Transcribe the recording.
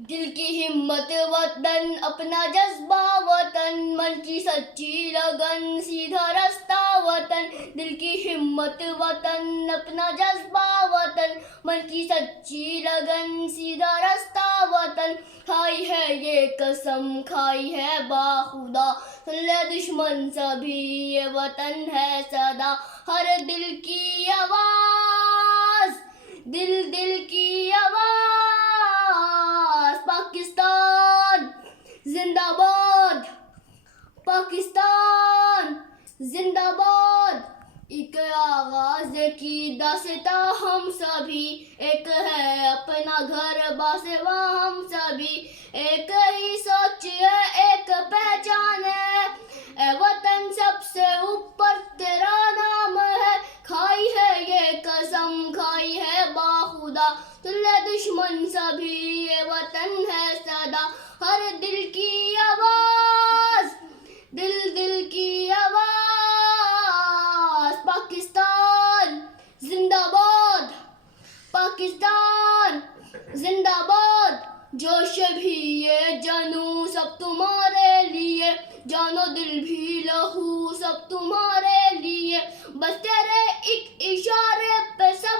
दिल की हिम्मत वतन, अपना जज्बा वतन, मन की सच्ची लगन, सीधा रास्ता वतन। दिल की हिम्मत वतन, अपना जज्बा वतन, मन की सच्ची लगन, सीधा रास्ता वतन। खाई है ये कसम, खाई है बाखुदा, सुन ले दुश्मन सभी, ये वतन है सदा। हर दिल की आवाज, दिल दिल की आवाज, पाकिस्तान जिंदाबाद, पाकिस्तान जिंदाबाद। एक आवाज की दास्ता हम सभी, एक है अपना घर बासेवा हम सभी। एक ही सोच है, एक पहचान है, ए वतन सबसे ऊपर तेरा नाम है। खाई है ये कसम, खाई है बाखुदा, सुन ले दुश्मन सभी, ये वतन है सदा। हर दिल की आवाज, दिल दिल की आवाज, पाकिस्तान जिंदाबाद, पाकिस्तान जिंदाबाद। जोश भी ये जानू सब तुम्हारे लिए, जानो दिल भी लहू सब तुम्हारे लिए। बस तेरे एक इशारे पे सब